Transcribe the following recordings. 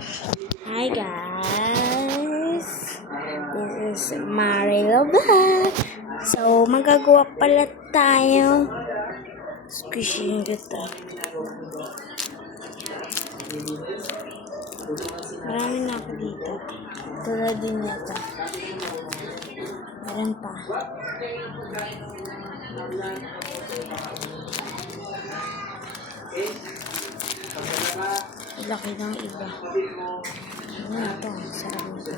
Hi guys, this is Marilo Vlog. So magagawa pala tayo squishing dito. Marami na ako dito. Tulad din nito. Meron pa. Laki ng iba. Ano na ito? Sarap nito.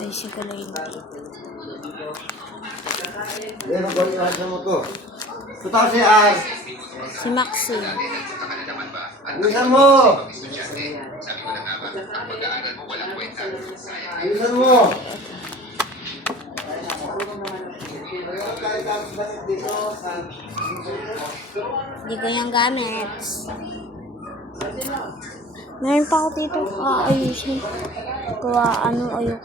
Ayusin ko lang ito. Si Maxi. Bilisan mo! Bilisan mo! Hindi ko yung gamit. Meron pa ako dito ayusin. Ayoko.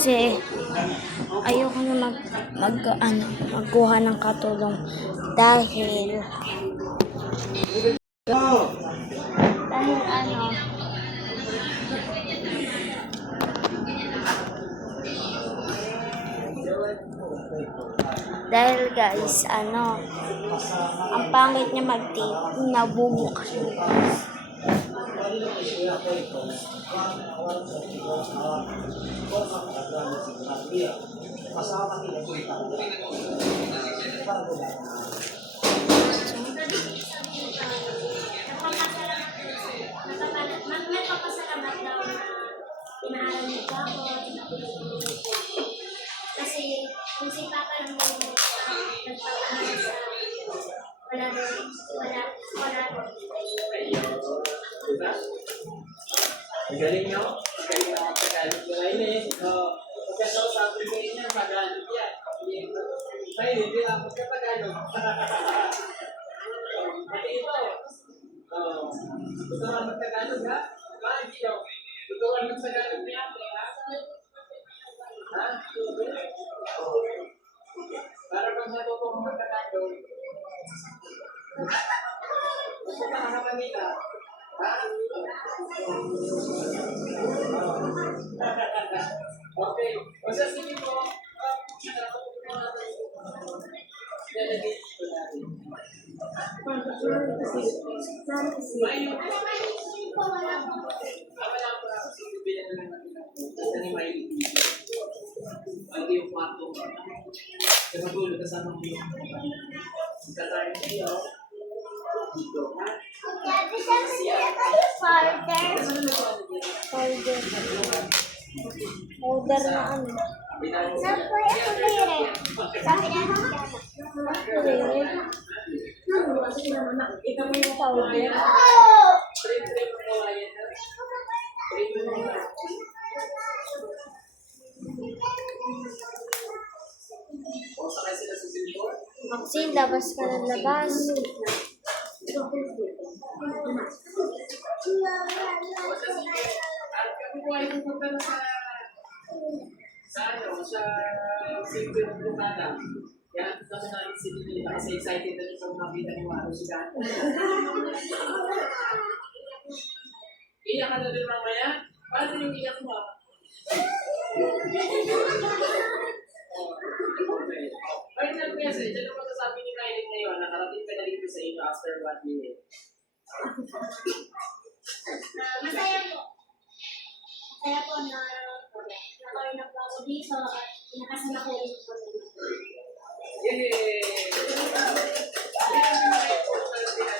Kasi ayoko na magkuha ng katulong dahil guys, ang pangit niya mag-tape, nabubukas mo. Kasi kung si Papa lang mo nagpapalala sa wala. Ang galing nyo? Ang galing na magtagalog ko ngayon eh. Pagkasal sa African niya, Tagalog yan. Ay, hindi lang magkatagalog. Pati ito. Gusto ka magtagalog ha? Hindi daw. Gusto ka magtagalog niya? Ha? Para bang sa totoo magtagalog. Gusto ka na Manila? Okay. O sa sige po, Powder na ano. Saan po yung kulire? Sabi na lang Maxi, labas ka ng labas. sa simple ng Bukana. Kaya kami namin sinilita kasi excited na sa makita ni Maro si Gata. Iyak ka na din mamaya? Paano yung iyak mo? Ay, nag-message. Ano masasabi ni Kylie ngayon? Nakarating ka na dito sa inyo after 1 minute. Masaya po. Masaya po na nakaroon na po ako dito at nakasama ko rin po. Yay!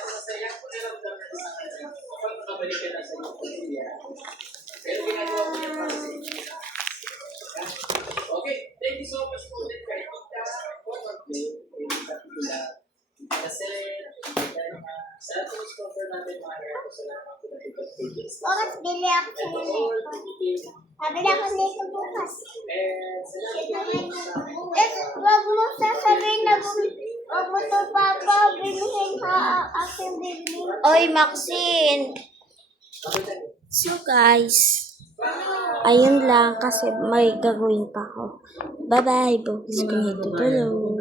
Masaya ko na lang daw sa kanya. Kapag makabalik ka na sa iyo, pero ginagawa ko niya para sa inyo. Okay, thank you so much po ulit kay Tita Pagpapay, kay Tita Pula. Kasi, sa ating sponsor natin mga herbo, salamat po na Tita Pages. Bakit bili ako sa nito? Sabi na ako nito bukas. Wag mo sasabihin na wag mo to Papa, bilhin sa aking bibili. Oy, Maxine! So guys, ayun lang kasi may gagawin pa ako. Bye-bye, bukas ko nito. Tulog.